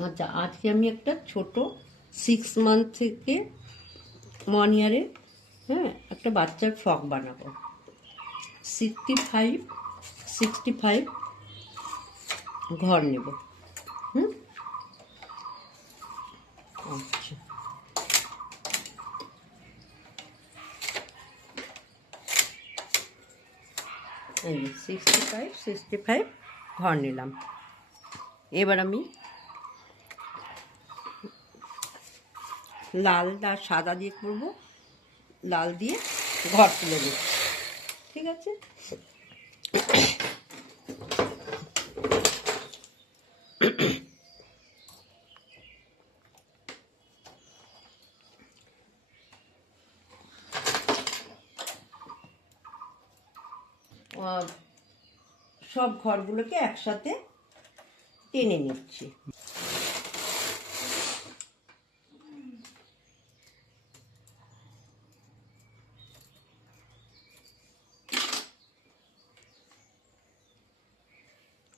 আচ্ছা, আজকে আমি একটা ছোট 6 মান্থ থেকে 1 ইয়ারের একটা বাচ্চার ফ্রক বানাবো। 65 ঘর নেব। আচ্ছা, এই 65 ঘর নিলাম। এবার আমি লাল আর সাদা দিয়ে করবো। লাল দিয়ে ঘর তুলে দিচ্ছি, ঠিক আছে? সব ঘরগুলোকে একসাথে টেনে নিচ্ছি।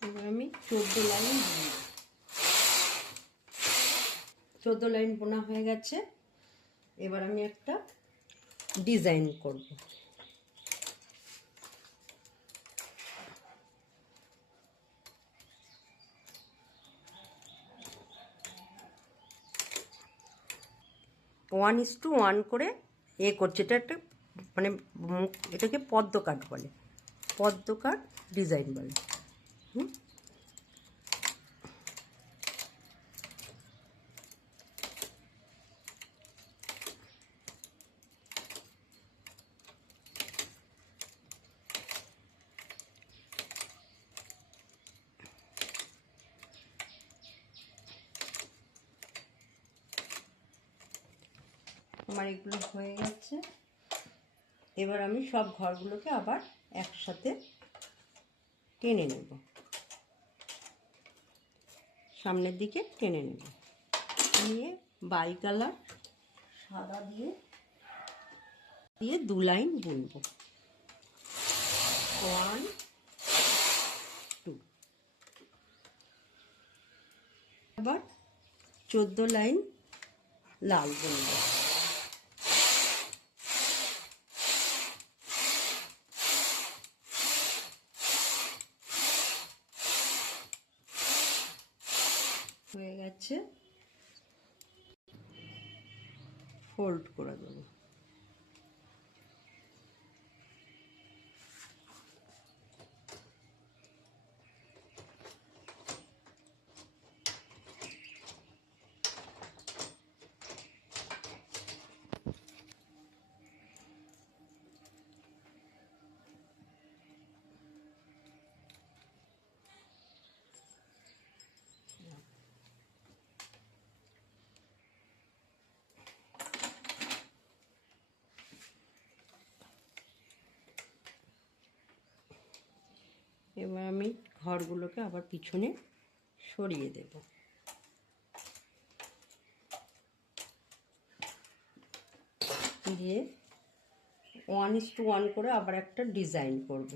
এবার আমি 14 লাইন বোনা হয়ে গেছে। এবার আমি একটা ডিজাইন করব। ওয়ান ইস টু ওয়ান করে করছে। এটা একটা মানে এটাকে পদ্ম কাট বলে, পদ্ম কাট ডিজাইন বলে। আমার এগুলো হয়ে গেছে। এবার আমি সব ঘরগুলোকে আবার একসাথে টেনে নেব, সামনের দিকে টেনে নেব। নিয়ে বাই কালার সাদা দিয়ে 2 লাইন বুনবো। 1 2। আবার 14 লাইন লাল বুনবো। হয়ে গেছে, ফোল্ড করে দেবো। এবার আমি ঘরগুলোকে আবার পিছনে সরিয়ে দেব। দিয়ে 1 ইস টু 1 করে আবার একটা ডিজাইন করব।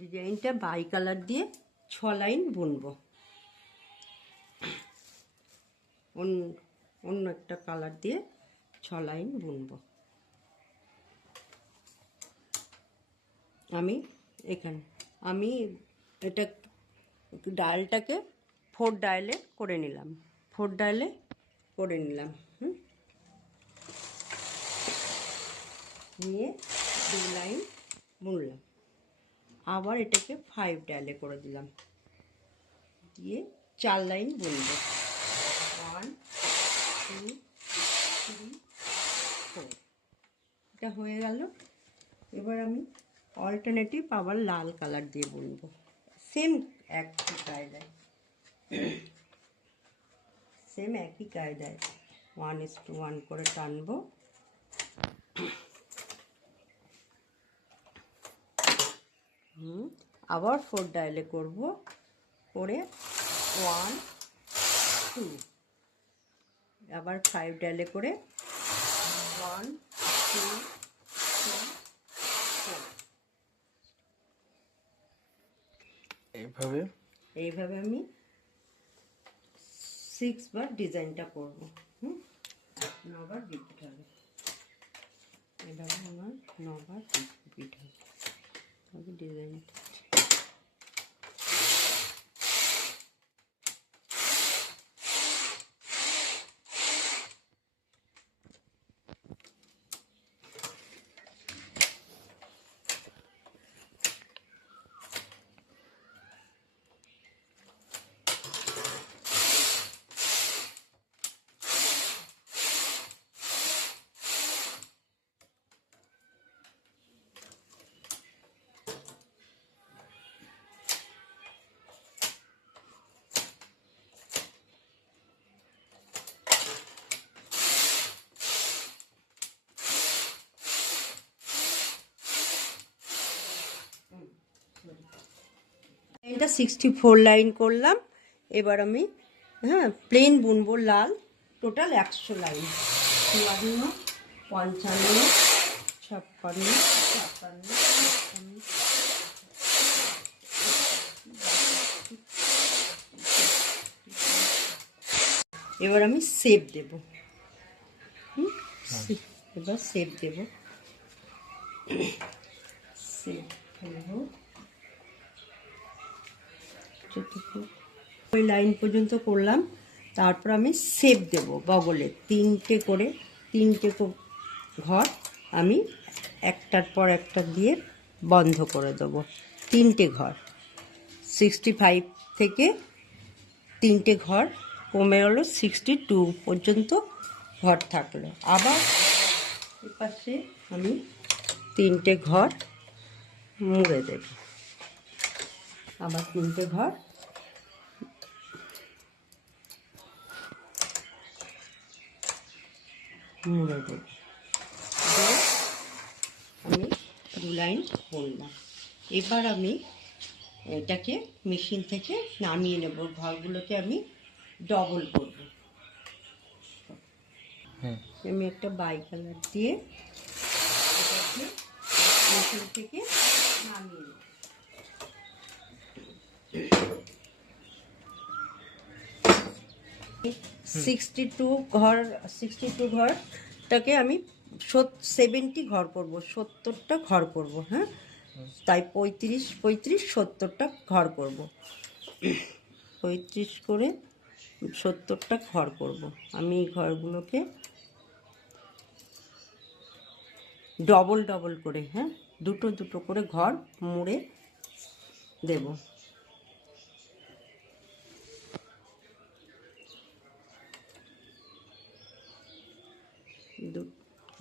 ডিজাইনটা বাই কালার দিয়ে 6 লাইন বুনবো। অন্য একটা কালার দিয়ে 6 লাইন বুনবো। আমি এটা ডায়ালটাকে 4 ডায়ালে করে নিলাম। 4 ডায়ালে করে নিলাম। নিয়ে 2 লাইন বুনলাম। আবার এটাকে 5 ডায়ালে করে দিলাম। দিয়ে 4 লাইন বুনবো। 1 2 3 4। এটা হয়ে গেল। এবার আমি অল্টারনেটিভ আবার লাল কালার দিয়ে বুনবো। সেম একই কায়দায়, 1 ইস টু 1 করে টানবো। আবার 4 ডায়ালে করব। করে 1 2 আবার 5 ডালে করে 1 2 3 4 এইভাবে আমি 6 বার ডিজাইনটা করব। 9 বার রিপিট হবে, এভাবে আমার 9 বার রিপিট হবে ডিজাইনটা। এটা 64 লাইন করলাম। এবার আমি প্লেন বুনবো লাল, টোটাল 100 লাইন। 54 55 56 57 এবার আমি শেপ দেব। এবার শেপ দেব, শেপ দেব ওই লাইন পর্যন্ত করলাম। তারপর আমি শেপ দেব বগলে 3টে করে, 3টে ঘর আমি একটার পর একটা দিয়ে বন্ধ করে দেবো। 3টে ঘর 65 থেকে 3টে ঘর কমে গেলো 62 পর্যন্ত ঘর থাকলো। আবার এপাশে আমি 3টে ঘর মুড়ে দেব, আবার 3টে ঘর মুড়ে দেব। আমি 2 লাইন করলাম। এবার আমি এটাকে মেশিন থেকে নামিয়ে নেব, ঘরগুলোকে আমি ডবল করব। আমি একটা বাই কালার দিয়ে এটাকে মেশিন থেকে নামিয়ে নেব। 62 ঘরটাকে আমি 70 ঘর করব, 70টা ঘর করব। তাই 35 70টা ঘর করব। 35 করে 70টা ঘর করব। আমি এই ঘরগুলোকে ডবল ডবল করে দুটো দুটো করে ঘর মুড়ে দেব।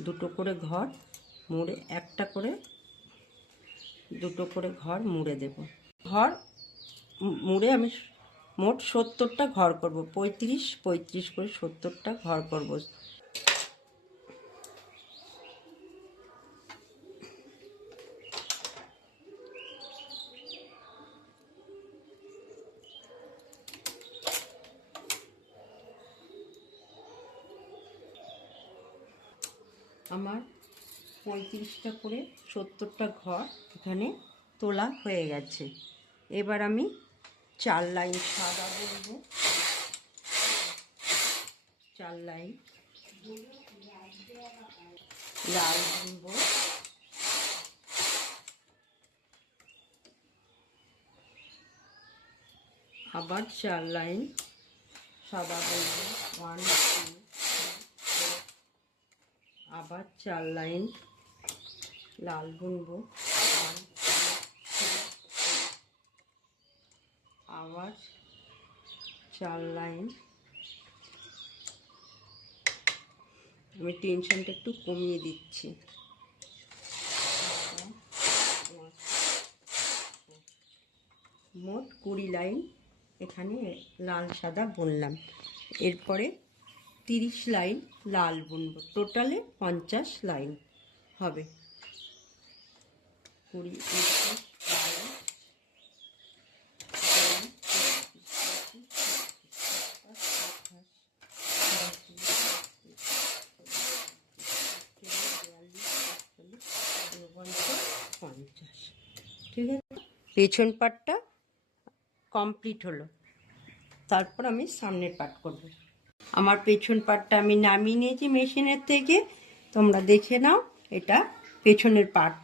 দুটো করে ঘর মুড়ে, একটা করে দুটো করে ঘর মুড়ে দেব। ঘর মুড়ে আমি মোট 70টা ঘর করব। 35 করে 70টা ঘর করব। আমার 35টা করে 70টা ঘর এখানে তোলা হয়ে গেছে। এবার আমি 4 লাইন সাদা বুনবো, 4 লাইন লাল বুনবো, আবার 4 লাইন সাদা বুনবো, 1 2 3 4, আবার 4 লাইন লাল বুনবো, 1 2 3 4, আবার 4 লাইন। আমি টেনশনটা একটু কমিয়ে দিচ্ছি। মোট 20 লাইন এখানে লাল সাদা বুনলাম। এরপরে 30 লাইন লাল বুনবো, টোটালে 50 লাইন হবে। 20 21 22 23 24 25 26 27 28 29 50। ঠিক আছে, পেছন পাটটা কমপ্লিট হলো। তারপর আমি সামনের পাট করব। আমার পেছন পাটটা আমি নামিয়ে নিয়েছি মেশিনের থেকে, তোমরা দেখে নাও। এটা পেছনের পাট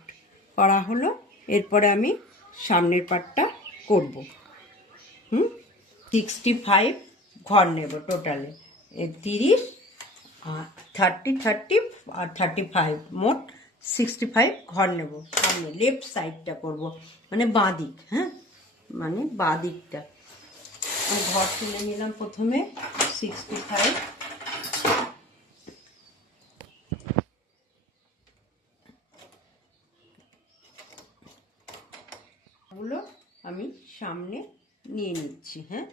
করা হলো। এরপরে আমি সামনের পাটটা করব। 65 ঘর নেব টোটালে, 30 আর 30 আর 35, মোট 65 ঘর নেব। সামনে লেফট সাইডটা করব, মানে বাঁ দিক। হ্যাঁ, মানে বাঁ দিকটা ঘর তুলে নিলাম। প্রথমে 65 গুলো আমি সামনে নিয়ে নিচ্ছি। হ্যাঁ,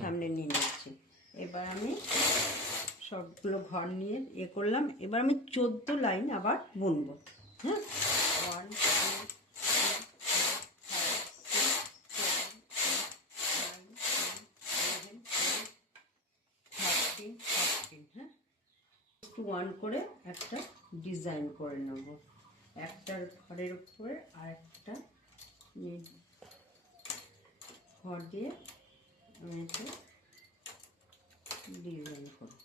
সামনে নিয়ে নিচ্ছি। এবার আমি সবগুলো ঘর নিয়ে করলাম। এবার আমি 14 লাইন আবার বুনবো। হ্যাঁ, 1 2 হ্যাঁ, 1 করে একটা ডিজাইন করে নেব। একটার ঘরের উপরে আর একটা ঘর দিয়ে আমি একটা ডিজাইন করব।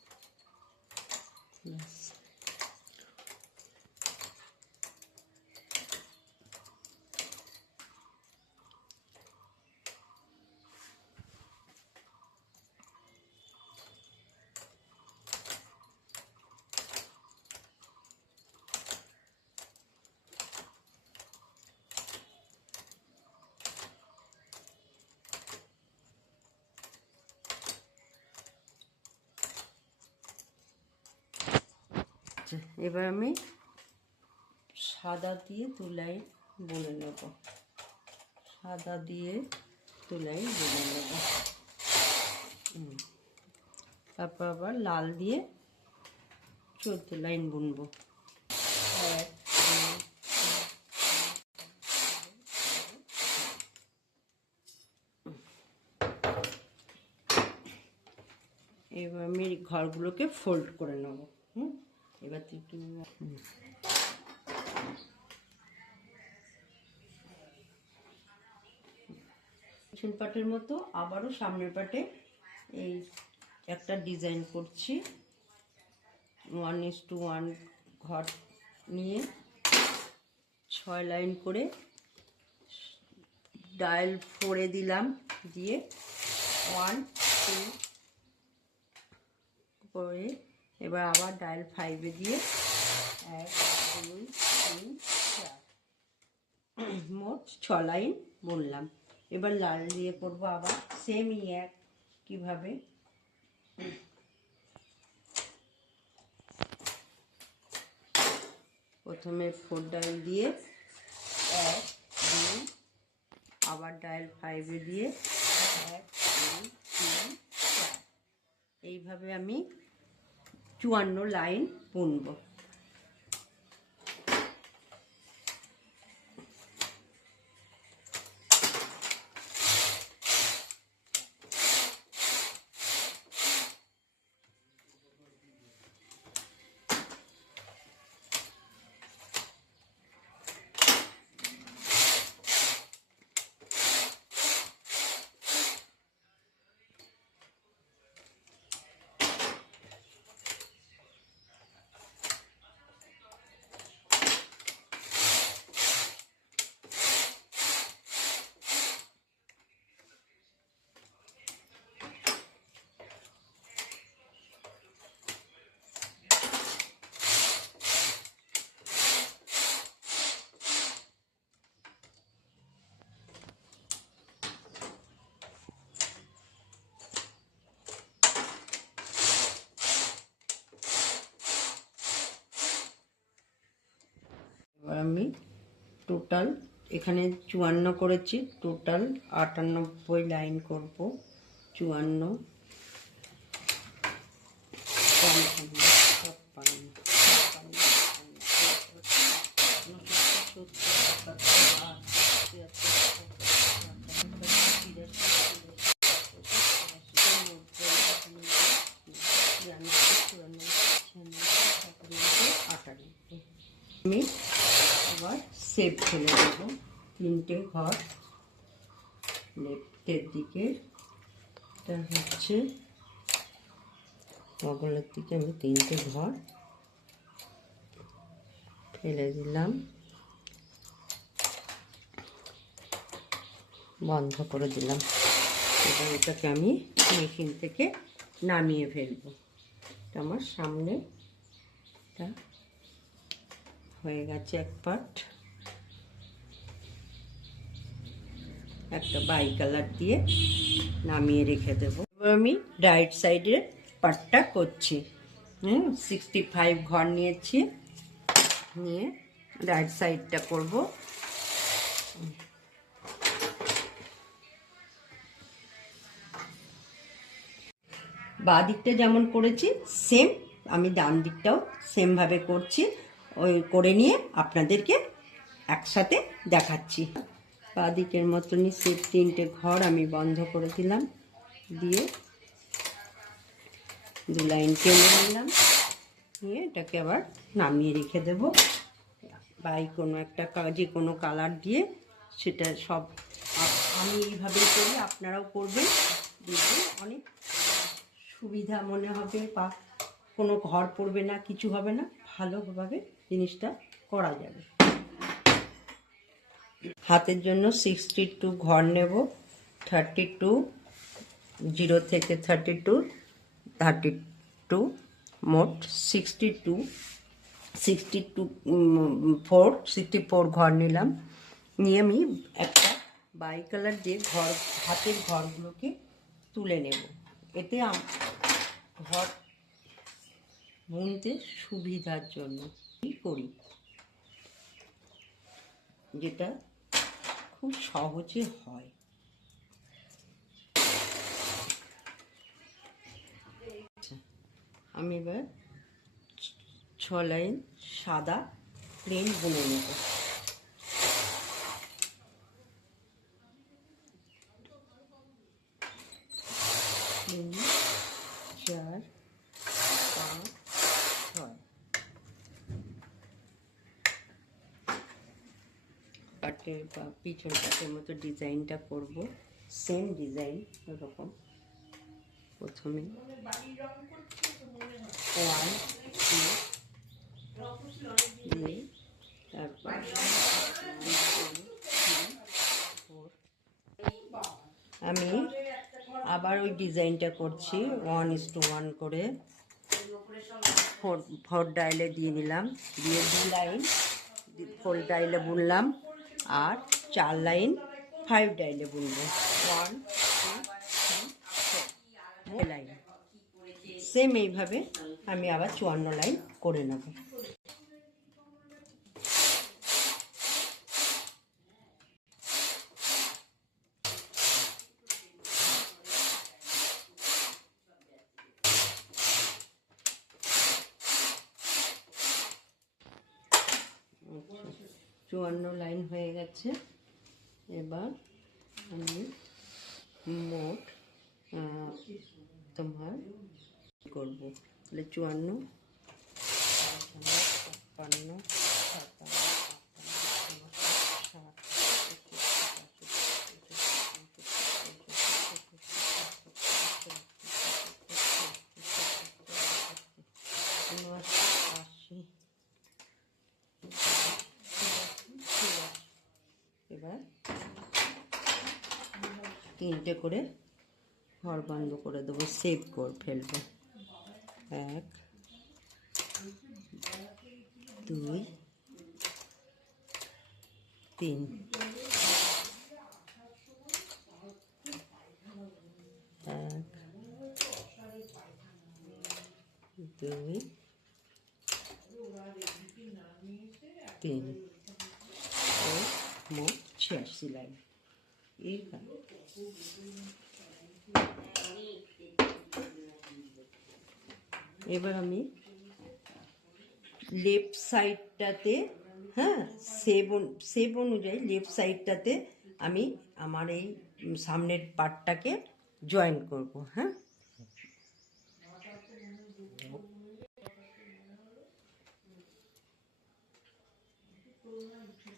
এবার আমি সাদা দিয়ে 2 লাইন বুনে নেব। সাদা দিয়ে 2 লাইন বুনে নেব। তারপর আবার লাল দিয়ে 14 লাইন বুনবো। এবার আমি ঘরগুলোকে ফোল্ড করে নেব। এবার পিছন পাটের মতো আবারও সামনের পাটে এই একটা ডিজাইন করছি। 1:1 ঘর নিয়ে 6 লাইন করে ডায়াল 4-এ দিলাম, দিয়ে 1 2 করে এবার আবার ডায়াল 5-এ দিয়ে 1 2 3 4, মোট 6 লাইন বুনলাম। এবার লাল দিয়ে করবো আবার সেমই কিভাবে। প্রথমে 4 ডায়াল দিয়ে 1 2, আবার ডায়াল 5-এ দিয়ে 1 2 3 4, এইভাবে আমি 54 লাইন বুনবো। এবার আমি টোটাল এখানে 54 করেছি, টোটাল 98 লাইন করব। 54 আমি আবার আবার শেপ ফেলে দেবো। 3টে ঘর লেফটের দিকে, এটা হচ্ছে বগলের দিকে আমি 3টে ঘর ফেলে দিলাম, বন্ধ করে দিলাম। এবার এটাকে আমি মেশিন থেকে নামিয়ে ফেলবো। এটা আমার সামনে এটা হয়ে গেছে এক পার্ট। একটা বাই কালার দিয়ে নামিয়ে রেখে দেবো। এবার আমি রাইট সাইডের পার্টটা করছি। 65 ঘর নিয়েছি, নিয়ে রাইট সাইডটা করব। বাঁ দিকটা যেমন করেছি সেম আমি ডান দিকটাও সেমভাবে করছি। ওই করে নিয়ে আপনাদেরকে একসাথে দেখাচ্ছি। বাঁ দিকের মতনই সে 3টে ঘর আমি বন্ধ করে দিলাম, দিয়ে 2 লাইন টেনে নিলাম, নিয়ে এটাকে আবার নামিয়ে রেখে দেবো। বাই কোনো একটা যে কোনো কালার দিয়ে সেটা সব আমি এইভাবেই করি, আপনারাও করবেন, দেখবেন অনেক সুবিধা মনে হবে, বা কোনো ঘর পড়বে না, কিছু হবে না, ভালোভাবে জিনিসটা করা যাবে। হাতের জন্য 62 ঘর নেব, 32 0 থেকে 32 মোট 64 ঘর নিলাম। নিয়ে আমি একটা বাই কালার দিয়ে ঘর হাতের ঘরগুলোকে তুলে নেব। এতে ঘর বুনতে সুবিধার জন্য করি, যেটা খুব সহজে হয়। আমি এবার 6 লাইন সাদা প্লেন বুনে নেব। 3 4 5 6 পাটের বা পিছন পাটের মতো ডিজাইনটা করব, সেম ডিজাইন এরকম। প্রথমে 1 2 দিয়ে তারপর 4 আমি আবার ওই ডিজাইনটা করছি 1:1 করে 4 ডাইলে দিয়ে নিলাম, দিয়ে 2 লাইন 4 ডাইলে বুনলাম, আর 4 লাইন 5 ডাইলে বুনবো। 1 2 3 4 লাইন সেম এইভাবে আমি আবার 54 লাইন করে নেব। আচ্ছা, 54 লাইন হয়ে গেছে। এবার আমি মোট তোমার করবো, তাহলে 54 56 এবার 3টে করে ঘর বন্ধ করে দেবো, সেভ করে ফেলবো। 1 2 3 1 2 3 মোট 86 লাইন। এবার আমি লেফট সাইডটাতে, সেভ অনুযায়ী লেফট সাইডটাতে আমি আমার এই সামনের পার্টটাকে জয়েন করব।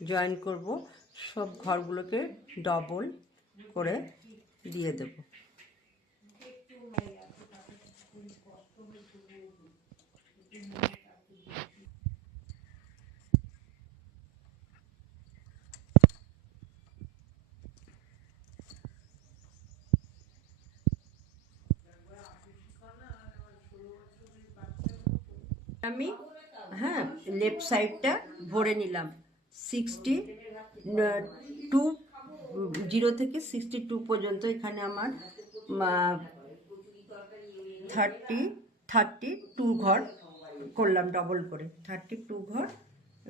জয়েন করব, সব ঘরগুলোকে ডবল করে দিয়ে দেব। আমি লেফট সাইডটা ভরে নিলাম 62, 0 থেকে 62 পর্যন্ত। এখানে আমার 32 ঘর করলাম, ডবল করে 32 ঘর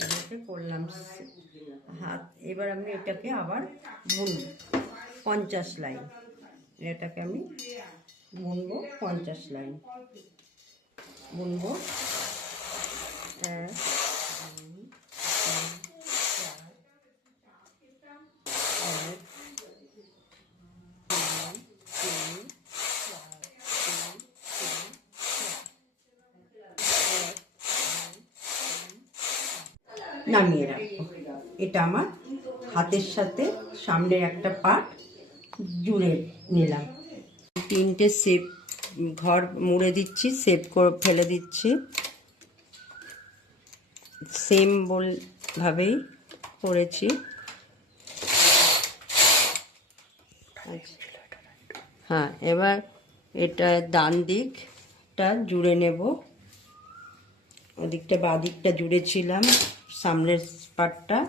এটাকে করলাম হাত। এবার আমি এটাকে আবার বুনব 50 লাইন, এটাকে আমি বুনবো 50 লাইন বুনবো। 1 2 3 4 নামিয়ে রাখবো। এটা আমার হাতের সাথে সামনের একটা পার্ট জুড়ে নিলাম। 3টে শেপ ঘর মুড়ে দিচ্ছি, শেপ করে ফেলে দিচ্ছি, সেম ভাবেই করেছি। হ্যাঁ, এবার এটা ডান দিকটা জুড়ে নেব, ওদিকটা বাঁ দিকটা জুড়েছিলাম সামনের পার্টটা,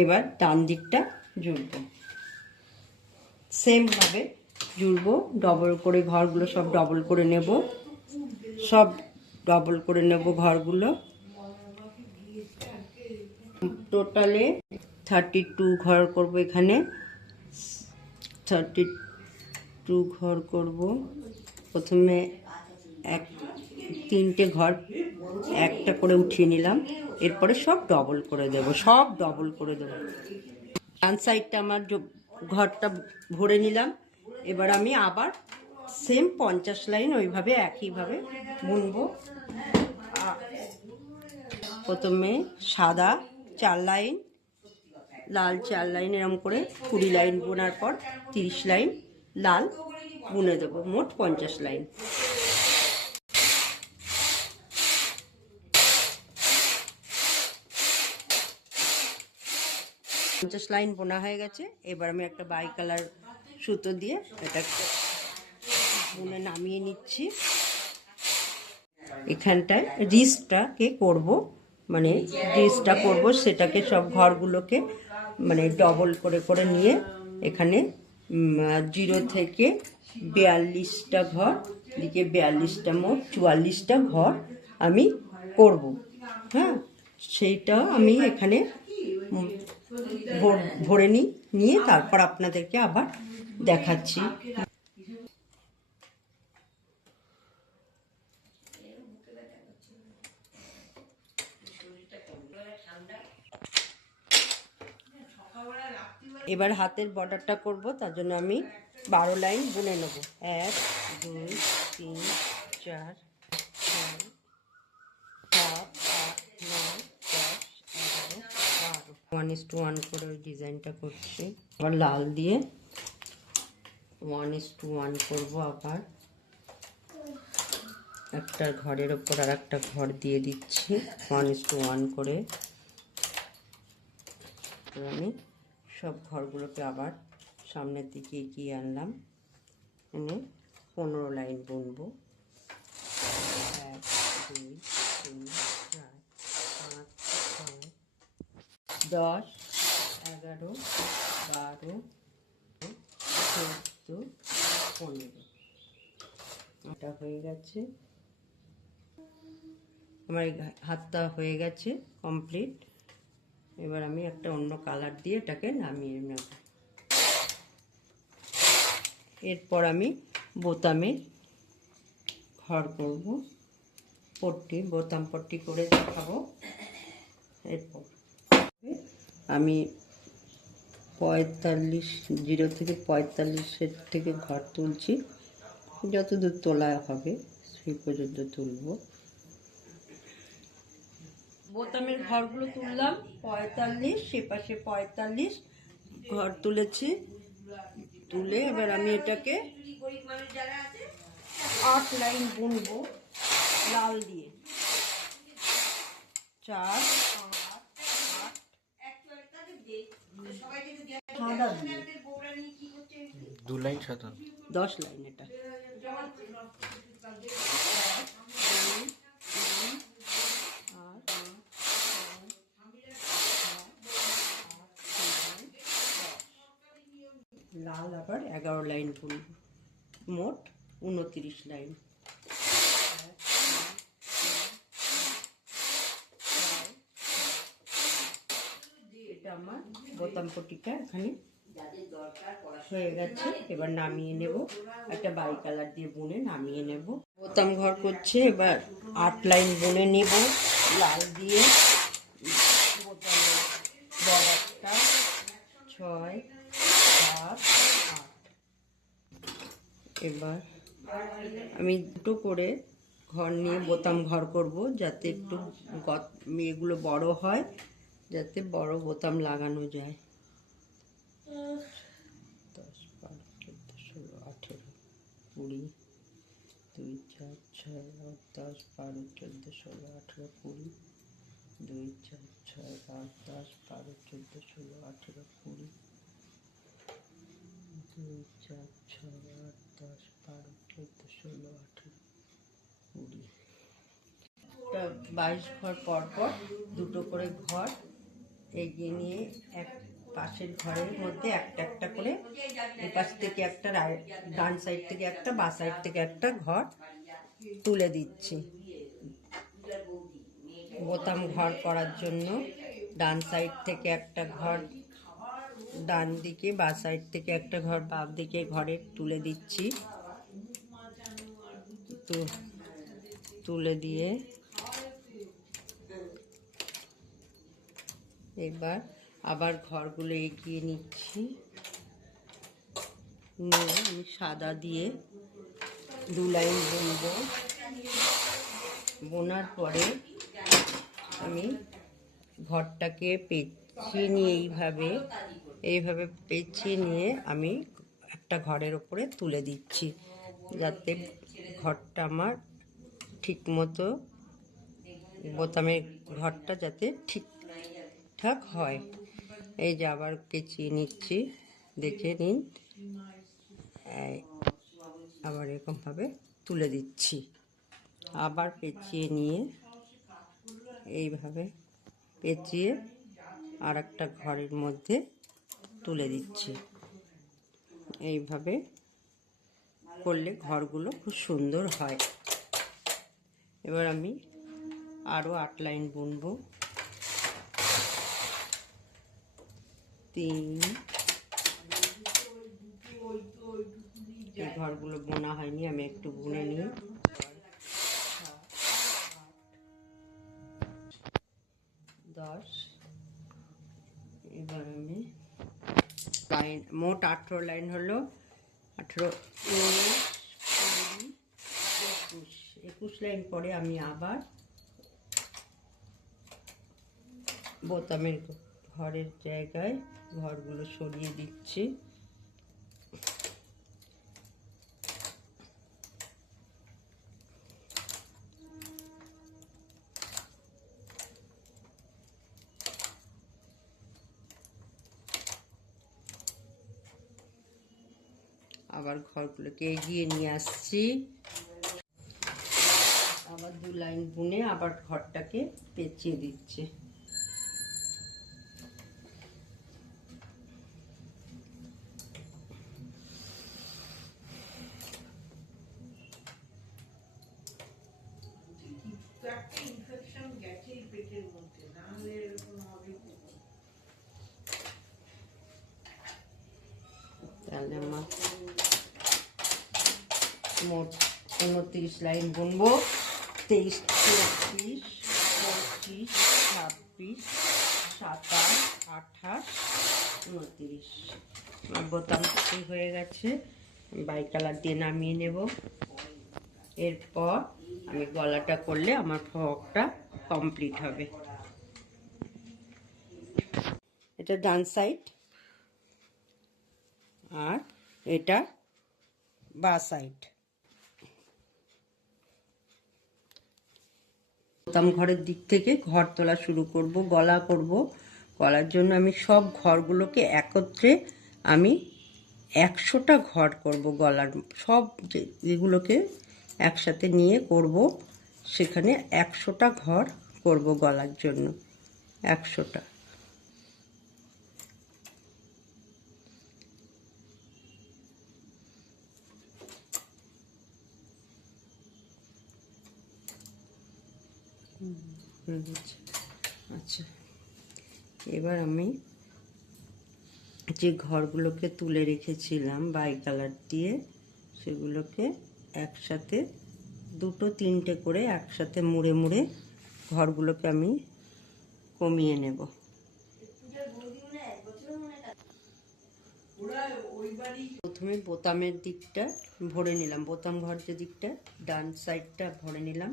এবার ডান দিকটা জুড়ব, সেমভাবে জুড়ব। ডবল করে ঘরগুলো সব ডবল করে নেব, সব ডবল করে নেব ঘরগুলো। টোটালে 32 ঘর করব, এখানে 32 ঘর করব। প্রথমে 3টে ঘর একটা করে উঠিয়ে নিলাম, এরপরে সব ডবল করে দেব, সব ডবল করে দেব। ডান সাইডটা আমার ঘরটা ভরে নিলাম। এবার আমি আবার সেম 50 লাইন ওইভাবে একইভাবে বুনবো। প্রথমে সাদা 4 লাইন, লাল 4 লাইন, এরকম করে 20 লাইন বোনার পর 30 লাইন লাল বুনে দেবো, মোট 50 লাইন। লাইন বোনা হয়ে গেছে। এবার আমি একটা বাই কালার সুতো দিয়ে এটাকে বুনে নামিয়ে নিচ্ছি। এখানটায় রিস্টটাকে করব, মানে রিস্টটা করব, সেটাকে সব ঘরগুলোকে মানে ডবল করে করে নিয়ে এখানে 0 থেকে 42টা ঘর, দিকে 42টা, মোট 44টা ঘর আমি করব। হ্যাঁ, সেইটা আমি এখানে ভরে নিয়ে তারপর আপনাদেরকে আবার দেখাচ্ছি। এবার হাতের বর্ডারটা করব, তার জন্য আমি 12 লাইন বুনে নেব। 1 2 3 4 5 7 8 9 10 11 12 1:1 করে ওই ডিজাইনটা করছি। আবার লাল দিয়ে 1:1 করব। আবার একটা ঘরের ওপর আর একটা ঘর দিয়ে দিচ্ছি 1:1 করে। আমি সব ঘরগুলোকে আবার সামনের দিকে এগিয়ে আনলাম, এনে 15 লাইন বুনবো। 1 2 3 4 5 6 10 11 12 14 15। এটা হয়ে গেছে আমার, হাতটা হয়ে গেছে কমপ্লিট। এবার আমি একটা অন্য কালার দিয়ে এটাকে নামিয়ে নেব। এরপর আমি বোতামে ঘর করব, বোতাম পট্টি করে দেখাবো। এরপর আমি 45, 0 থেকে 45-এর থেকে ঘর তুলছি, যতদূর তোলা হবে সেই পর্যন্ত তুলব। বোতামের ঘরগুলো তুললাম 45, সেপাশে 45 ঘর তুলেছি। তুলে এবার আমি এটাকে 8 লাইন বুনবো লাল দিয়ে। 4, 8 2 লাইন সাদা 10 লাইন এটা। 8, লাল আবার 11 লাইন বুনব, মোট 29 লাইন। এটা আমার বোতাম পট্টিটা এখানে হয়ে গেছে। এবার নামিয়ে নেব, একটা বাই কালার দিয়ে বুনে নামিয়ে নেব। বোতাম ঘর করছে, এবার 8 লাইন বুনে নেব লাল দিয়ে। বোতামের বর্ডারটা 6, 7, 8। এবার আমি দুটো করে ঘর নিয়ে বোতাম ঘর করব, যাতে একটু এগুলো বড় হয়, যাতে বড় বোতাম লাগানো যায়। 10, 12, 14, 16, 18, 20, 2, 4, 6, 8, 10, 12, 14, 16, 18, 20, 2, 4, 6, 8, 10, 12, 14, 16, 18, 20, 2, 4, 6, 8, 10, 12, 14, 16, 18, 20। 22 ঘর পর পর দুটো করে ঘর এগিয়ে নিয়ে এক পাশের ঘরের মধ্যে একটা একটা করে, এপাশ থেকে একটা, ডান সাইড থেকে একটা, বা সাইড থেকে একটা ঘর তুলে দিচ্ছি। বোতাম ঘর করার জন্য ডান সাইড থেকে একটা ঘর ডান দিকে, বা সাইড থেকে একটা ঘর বাম দিকে ঘরে তুলে দিচ্ছি। তো তুলে দিয়ে এবার আবার ঘরগুলো এগিয়ে নিচ্ছি। নিয়ে আমি সাদা দিয়ে 2 লাইন বুনবো। বোনার পরে আমি ঘরটাকে পেঁচিয়ে নিয়ে এইভাবে পেঁচিয়ে নিয়ে আমি একটা ঘরের ওপরে তুলে দিচ্ছি, যাতে ঘরটা আমার ঠিক মতো, বোতামের ঘরটা যাতে ঠিকঠাক হয়। এই যে আবার পেঁচিয়ে নিচ্ছি, দেখে নিন। আবার এরকমভাবে তুলে দিচ্ছি, আবার পেঁচিয়ে নিয়ে এইভাবে পেঁচিয়ে আর একটা ঘরের মধ্যে তুলে দিচ্ছি। এইভাবে করলে ঘরগুলো খুব সুন্দর হয়। এবার আমি আরও 8 লাইন বুনবো। 3, এই ঘরগুলো বোনা হয়নি, আমি একটু বুনে নিই। 10। এবার আমি লাইন, মোট 18 লাইন হলো। 18, 21 লাইন পরে আমি আবার বোতামের ঘরের জায়গায় ঘরগুলো সরিয়ে দিচ্ছি। আবার ঘরগুলোকে এগিয়ে নিয়ে আসছি, আবার 2 লাইন বুনে আবার ঘরটাকে পেঁচিয়ে দিচ্ছি। তাহলে আমার মোট 29 লাইন বুনবো। 23, 24, 25, 26, 27, 28, 29। আমার বোতাম হয়ে গেছে, বাই কালার দিয়ে নামিয়ে নেব। এরপর আমি গলাটা করলে আমার ফ্রকটা কমপ্লিট হবে। এটা ডান সাইড আর এটা বাঁ সাইড। বোতাম ঘরের দিক থেকে ঘর তোলা শুরু করব, গলা করব। গলার জন্য আমি সব ঘরগুলোকে একত্রে আমি 100টা ঘর করব। গলার সব যেগুলোকে একসাথে নিয়ে করব, সেখানে 100টা ঘর করব গলার জন্য, 100টা। আচ্ছা, এবার আমি যে ঘরগুলোকে তুলে রেখেছিলাম বাই কালার দিয়ে, সেগুলোকে একসাথে 2-3টে করে একসাথে মুড়ে মুড়ে ঘরগুলোকে আমি কমিয়ে নেব। প্রথমে বোতামের দিকটা ভরে নিলাম, বোতাম ঘর যে দিকটা ডান সাইডটা ভরে নিলাম।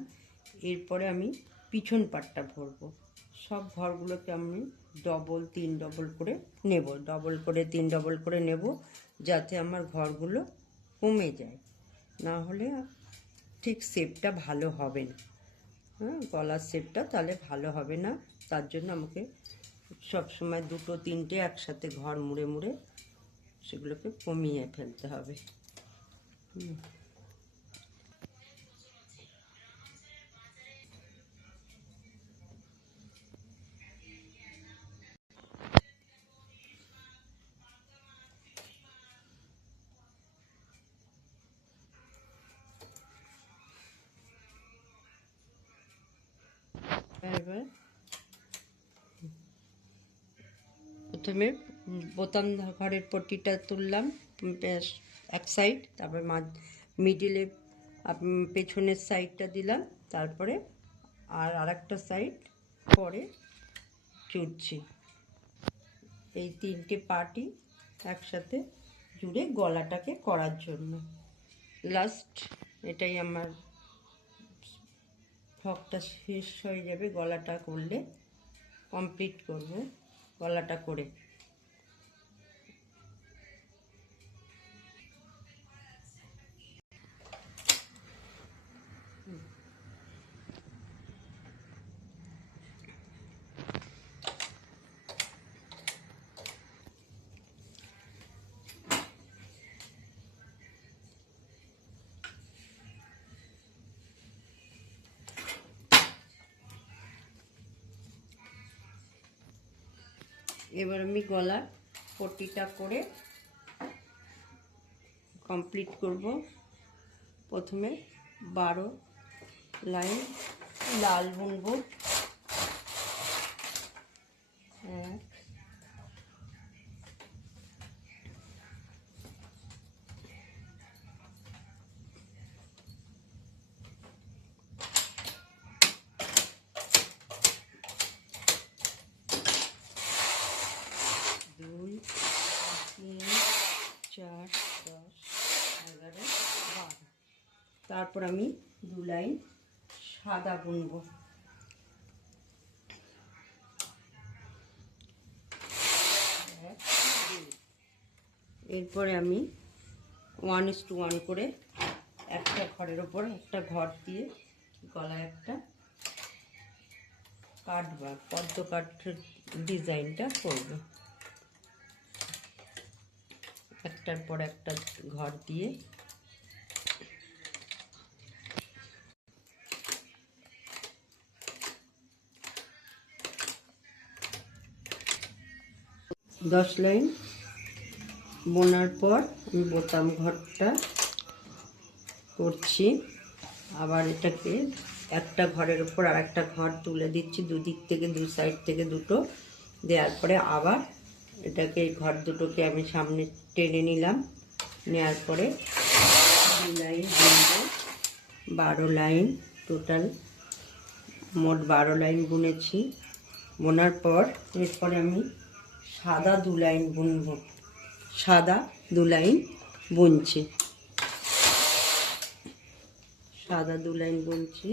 এরপরে আমি পিছন পাটটা ভরবো। সব ঘরগুলোকে আমি 3 ডবল করে নেব, 3 ডবল করে নেব, যাতে আমার ঘরগুলো কমে যায়, না হলে ঠিক শেপটা ভালো হবে না। হ্যাঁ, গলার শেপটা তাহলে ভালো হবে না। তার জন্য আমাকে সবসময় 2-3টে একসাথে ঘর মুড়ে মুড়ে সেগুলোকে কমিয়ে ফেলতে হবে। এবার প্রথমে বোতাম ঘরের পট্টিটা তুললাম এক সাইড, তারপর মিডিলে পেছনের সাইডটা দিলাম, তারপরে আরেকটা সাইড পরে জুড়ছি। এই 3টে পার্টই একসাথে জুড়ে গলাটাকে করার জন্য। লাস্ট এটাই আমার ফ্রকটা শেষ হয়ে যাবে। গলাটা করলে কমপ্লিট করব গলাটা করে। এবার আমি গলার পট্টিটা করে কমপ্লিট করব। প্রথমে 12 লাইন লাল বুনবো, 1 2 3 4 10 11 12। তারপর আমি 2 লাইন সাদা বুনবো। এরপরে আমি 1:1 করে একটা ঘরের ওপর একটা ঘর দিয়ে গলায় একটা কাটবা, পদ্ম কাঠের ডিজাইনটা করব। একটার পর একটা ঘর দিয়ে দশ লাইন বোনার পর আমি বোতাম ঘরটা করছি। আবার এটাকে একটা ঘরের উপর আর একটা ঘর তুলে দিচ্ছি, দুদিক থেকে, দু সাইড থেকে দুটো দেওয়ার পরে আবার এটাকে এই ঘর দুটোকে আমি সামনে টেনে নিলাম। নেওয়ার পরে 2 লাইন বুনবো, 12 লাইন টোটাল, মোট 12 লাইন বুনেছি। বোনার পর এরপরে আমি সাদা 2 লাইন বুনবো, সাদা 2 লাইন বুনছি, সাদা 2 লাইন বুনছি।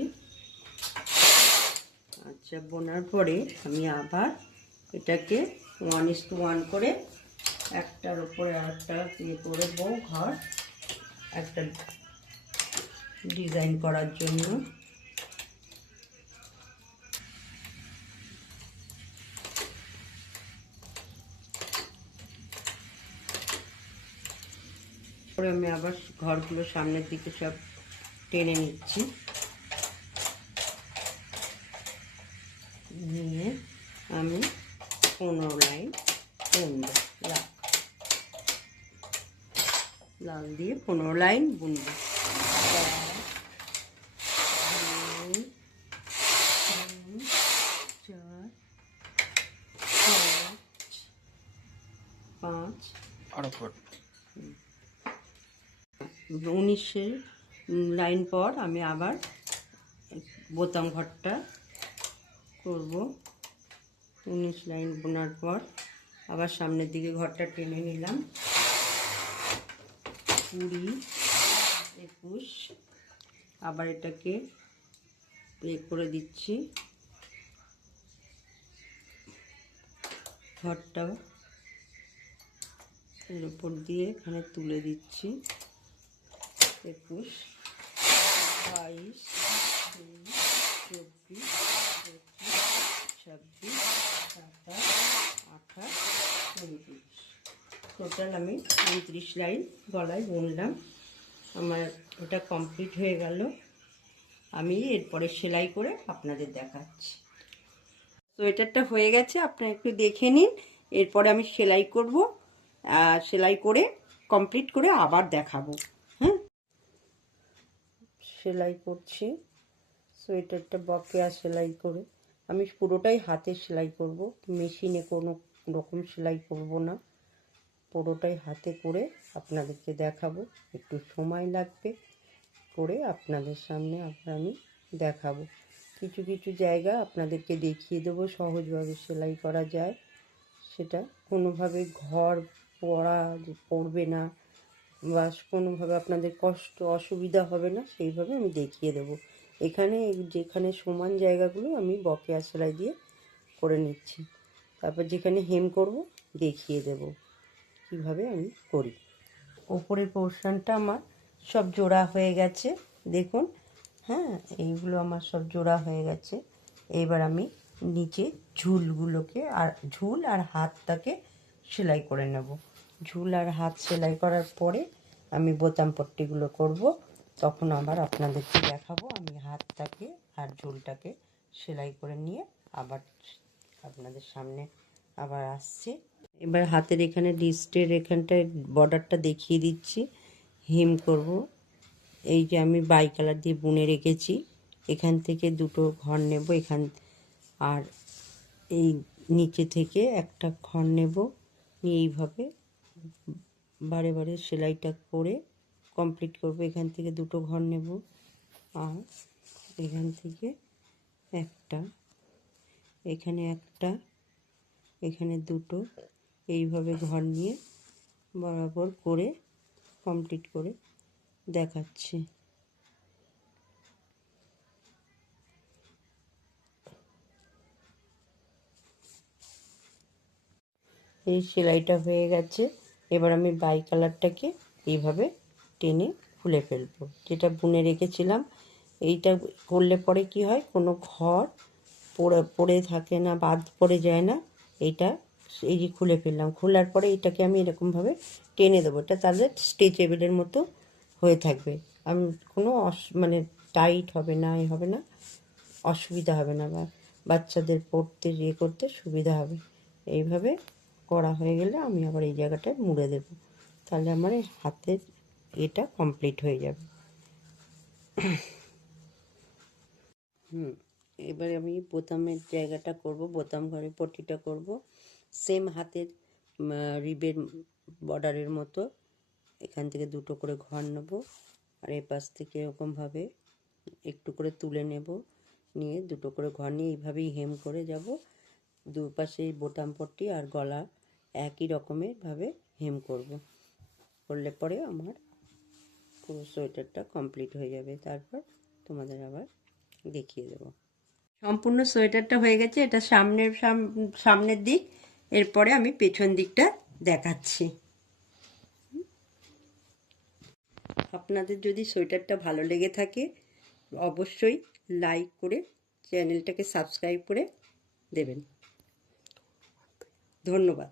আচ্ছা, বোনার পরে আমি আবার এটাকে 1:1 করে একটার উপরে আরেকটা দিয়ে করব ঘর একটা ডিজাইন করার জন্য। পরে আমি আবার ঘরগুলো সামনের দিকে সব টেনে নিচ্ছি, নিয়ে আমি 15 লাইন বুনবো, লাল দিয়ে 15 লাইন বুনবো। 19 লাইন পর আমি আবার বোতাম ঘরটা করব। 19 লাইন বোনার পর আবার সামনের দিকে ঘরটা টেনে নিলাম। 20, 21 আবার এটাকে করে দিচ্ছি, ঘরটা এর উপর দিয়ে এখানে তুলে দিচ্ছি। 21, 22, 23, 24, 25, 26, 27, 28, 29। টোটাল আমি 29 লাইন গলায় বুনলাম। আমার ওটা কমপ্লিট হয়ে গেল। আমি এরপরে সেলাই করে আপনাদের দেখাচ্ছি। সোয়েটারটা হয়ে গেছে, আপনারা একটু দেখে নিন। এরপরে আমি সেলাই করব, সেলাই করে কমপ্লিট করে আবার দেখাবো। হ্যাঁ, সেলাই করছি সোয়েটারটা বকেয়া সেলাই করে। আমি পুরোটাই হাতে সেলাই করব, মেশিনে কোনো রকম সেলাই করব না, পুরোটাই হাতে করে আপনাদেরকে দেখাবো। একটু সময় লাগবে, করে আপনাদের সামনে আবার আমি দেখাবো। কিছু কিছু জায়গা আপনাদেরকে দেখিয়ে দেবো সহজভাবে সেলাই করা যায়, সেটা কোনোভাবে ঘর পড়বে না বা কোনোভাবে আপনাদের কষ্ট অসুবিধা হবে না, সেইভাবে আমি দেখিয়ে দেবো। এখানে যেখানে সমান জায়গাগুলো আমি বকেয়া সেলাই দিয়ে করে নিচ্ছি, তারপর যেখানে হেম করব দেখিয়ে দেব কিভাবে আমি করি। ওপরের পোর্শনটা আমার সব জোড়া হয়ে গেছে, দেখুন। হ্যাঁ, এইগুলো আমার সব জোড়া হয়ে গেছে। এবার আমি নিচে ঝুলগুলোকে আর ঝুল আর হাতটাকে সেলাই করে নেব। ঝুল আর হাত সেলাই করার পরে আমি বোতাম পট্টিগুলো করব, তখন আবার আপনাদেরকে দেখাবো আমি হাতটাকে আর ঝুলটাকে সেলাই করে নিয়ে আবার আপনাদের সামনে আবার আসছি। এবার হাতের এখানে রিস্টের এখানটায় বর্ডারটা দেখিয়ে দিচ্ছি। হেম করব, এই যে আমি বাই কালার দিয়ে বুনে রেখেছি, এখান থেকে দুটো ঘর নেব এখান, আর এই নিচে থেকে একটা ঘর নেব, নিয়ে এইভাবে বারে বারে সেলাইটা করে কমপ্লিট করব। এখান থেকে দুটো ঘর নেব, আর এখান থেকে একটা, এখানে একটা, এখানে দুটো, এইভাবে ঘর নিয়ে বরাবর করে কমপ্লিট করে দেখাচ্ছি। এই সেলাইটা হয়ে গেছে। এবার আমি বাই কালারটাকে এইভাবে টেনে খুলে ফেলবো, যেটা বুনে রেখেছিলাম। এইটা করলে পরে কি হয়, কোনো ঘর পড়ে থাকে না, বাদ পড়ে যায় না। এইটা এই যে খুলে ফেললাম, খোলার পরে এটাকে আমি এরকমভাবে টেনে দেবো, এটা তাহলে স্ট্রেচেবলের মতো হয়ে থাকবে। আমি কোনো মানে টাইট হবে না, এ হবে না, অসুবিধা হবে না, বা বাচ্চাদের পড়তে করতে সুবিধা হবে। এইভাবে করা হয়ে গেলে আমি আবার এই জায়গাটায় মুড়ে দেব, তাহলে আমার এই হাতের এটা কমপ্লিট হয়ে যাবে। এবারে আমি বোতামের জায়গাটা করব, বোতাম ঘরে পট্টিটা করব সেম হাতের রিবের বর্ডারের মতো। এখান থেকে দুটো করে ঘর নেব, আর এই পাশ থেকে এরকমভাবে একটু করে তুলে নেব, নিয়ে দুটো করে ঘর নিয়ে এইভাবেই হেম করে যাব। দুপাশে বোতাম পট্টি আর গলা একই রকমের ভাবে হেম করব, করলে পরে আমার পুরো সোয়েটারটা কমপ্লিট হয়ে যাবে। তারপর তোমাদের আবার দেখিয়ে দেব। সম্পূর্ণ সোয়েটারটা হয়ে গেছে, এটা সামনের দিক। এরপরে আমি পেছন দিকটা দেখাচ্ছি। আপনাদের যদি সোয়েটারটা ভালো লেগে থাকে অবশ্যই লাইক করে চ্যানেলটাকে সাবস্ক্রাইব করে দেবেন। ধন্যবাদ।